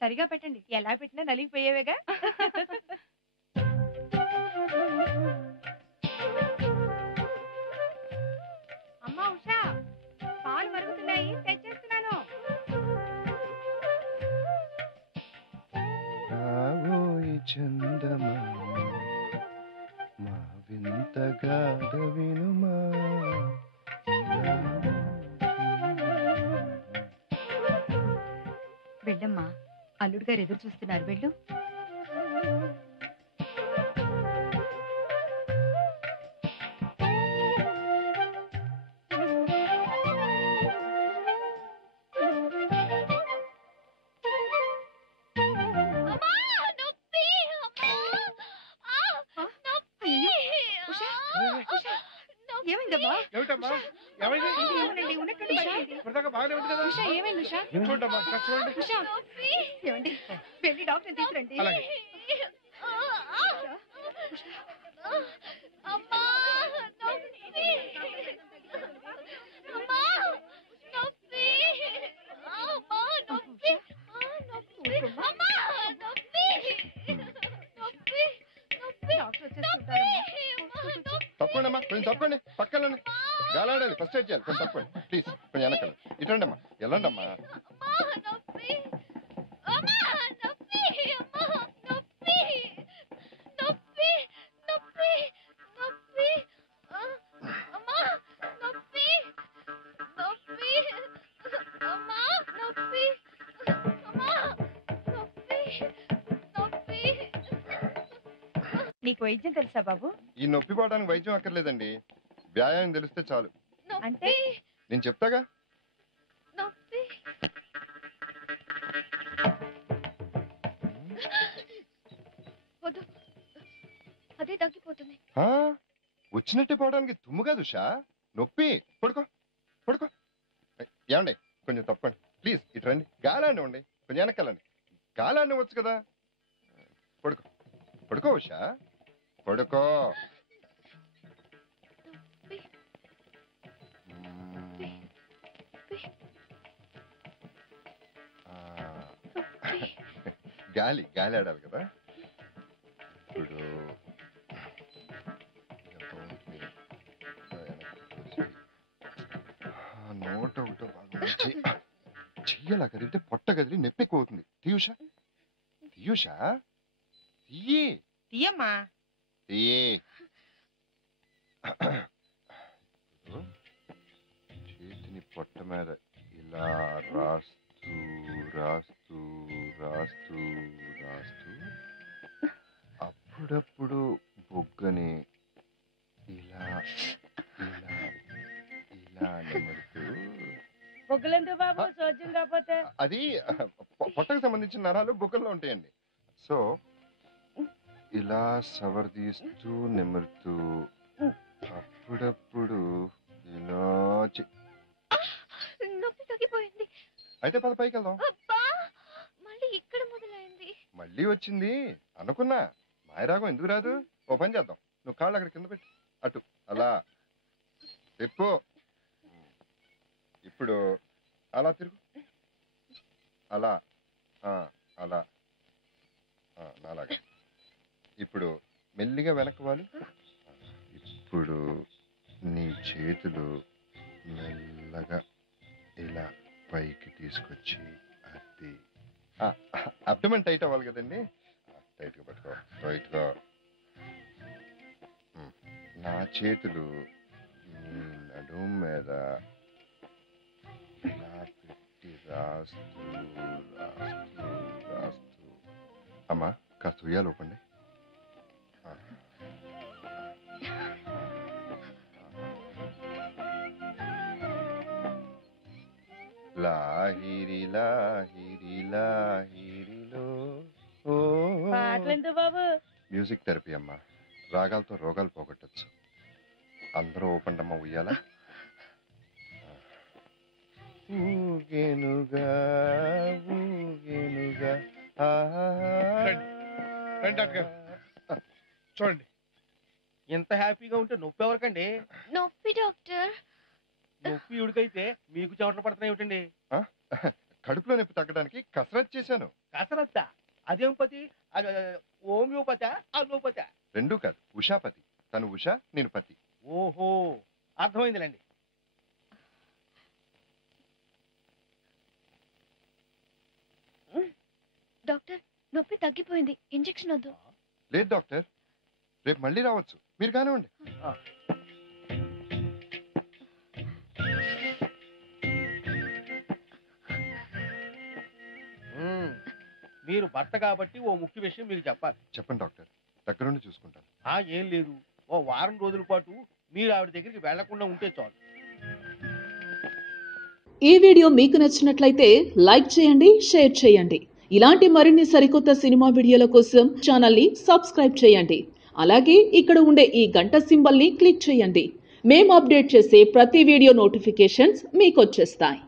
సరిగా పెట్టండి. ఎలా పెట్టినా నలిగిపోయేవేగా. అమ్మా ఉషా, పాలు మరుగుతున్నాయి, తెచ్చేస్తున్నాను. రావోయి చందమా మా వింత గాథ వినుమా. వెళ్ళమ్మా, అల్లుడు గారు ఎదురు చూస్తున్నారు. వెళ్ళు. ఏమైందమ్మా? ఏమనండి, ఉన్నట్టుండి ఏమైంది ఉషా? ఏమండి, వెళ్ళి డాక్టర్ని తీసుకురండి. తప్పండి అమ్మా, కొంచెం తప్పండి, పక్కన గాలాడాలి, ఫస్ట్ ఎయిడ్ చేయాలి, కొంచెం తప్పండి ప్లీజ్, కొంచెం వెనకాల ఇటండి అమ్మా, వెళ్ళండి అమ్మా. నీకు వైద్యం తెలుసా బాబు? ఈ నొప్పి పోవడానికి వైద్యం అక్కర్లేదండి, వ్యాయామం తెలిస్తే చాలు. అంటే నేను చెప్తాగా. అదే తగ్గిపోతుంది. వచ్చినట్టే పోవడానికి తుమ్ము కాదు ఉషా, నొప్పి. పడుకో పడుకో. ఏమండి, కొంచెం తప్పండి ప్లీజ్, ఇటు రండి, గాలాండి ఉండి, కొంచెం వెనకాలండి, గాలాండి వచ్చు కదా. పడుకో పడుకో ఉషా, పడుకో. గాలి గాలి ఆడాలి కదా. ఇప్పుడు నోట ఒకటో బాగా చెయ్యాల కదిలితే పొట్ట కదిలి నొప్పి ఎక్కువ అవుతుంది. తీయుషా తీయుషా, తీయి తీయమ్మా, తీయి. చేతిని పొట్ట మీద ఇలా రాస్తూ రాస్తూ రాస్తూ రాస్తూ అప్పుడప్పుడు బొగ్గని ఇలా ఇలా ఇలా నిమురుతూ. బొగ్గులంటూ బాబు సోద్యం కాకపోతే? అది పొట్టకు సంబంధించిన నరాలు బొగ్గల్లో ఉంటాయండి. సో ఇలా సవర్దీస్తూ నిమురుతూ అప్పుడప్పుడు ఇలా నొప్పి తగ్గిపోయింది. అయితే పద పైకి వెళ్దాం. మళ్ళీ ఇక్కడ మొదలైంది. మళ్ళీ వచ్చింది అనుకున్నా, మాయరాగం ఎందుకు రాదు? ఓ పని చేద్దాం, నువ్వు కాళ్ళు అక్కడ కింద పెట్టి అటు అలా తిప్పు. ఇప్పుడు అలా తిరుగు, అలా అలా నాలాగా. ఇప్పుడు మెల్లిగా వెనక్కి వాలి. ఇప్పుడు నీ చేతులు మెల్లగా ఇలా పైకి తీసుకొచ్చి అది అబ్డమన్ టైట్ అవ్వాలి కదండి, టైట్గా పట్టుకో, టైట్గా. నా చేతులు నీ నడుము మీద ఇలా పెట్టి రాస్తూ రాస్తూ రాస్తూ. అమ్మా కాస్త ఉయ్యాలు ఊపండి. లాహిరి లాహిరి లాహిరిలో. బాబు మ్యూజిక్ థెరపీ అమ్మా, రాగాలతో రోగాలు పోగొట్టచ్చు. అందరూ ఓపెన్ అమ్మ ఉయ్యాలా. ఊగేనుగా ఊగేనుగా. చూడండి, ఇంత హ్యాపీగా ఉంటే నొప్పి ఎవరికండి? నొప్పి డాక్టర్. నొప్పి ఉడికైతే మీకు చెమటలు పడుతున్నాయి ఏమిటండి? కడుపులో నొప్పి తగ్గడానికి కసరత్ చేశాను. కసరత్తా? అదేం పతి? Homeopathy allopathy? రెండూ కాదు, ఉషాపతి. తను ఉష, నేను పతి. ఓహో, అర్థమైందిలేండి. డాక్టర్ నొప్పి తగ్గిపోయింది, ఇంజెక్షన్ వద్దు. లేదు డాక్టర్, రేపు మళ్ళీ రావచ్చు, మీరు కానివ్వండి. మీరు భర్త కాబట్టి ఓ ముఖ్య విషయం మీకు చెప్పాలి. చెప్పండి డాక్టర్, దగ్గరుండి చూసుకుంటాను. ఏం లేదు, ఓ వారం రోజుల పాటు మీరు ఆవిడ దగ్గరికి వెళ్లకుండా ఉంటే చాలు. ఈ వీడియో మీకు నచ్చినట్లయితే లైక్ చేయండి, షేర్ చేయండి. ఇలాంటి మరిన్ని సరికొత్త సినిమా వీడియోల కోసం ఛానల్ని సబ్స్క్రైబ్ చేయండి. అలాగే ఇక్కడ ఉండే ఈ గంట సింబల్ని క్లిక్ చేయండి. మేము అప్డేట్ చేసే ప్రతి వీడియో నోటిఫికేషన్స్ మీకు వచ్చేస్తాయి.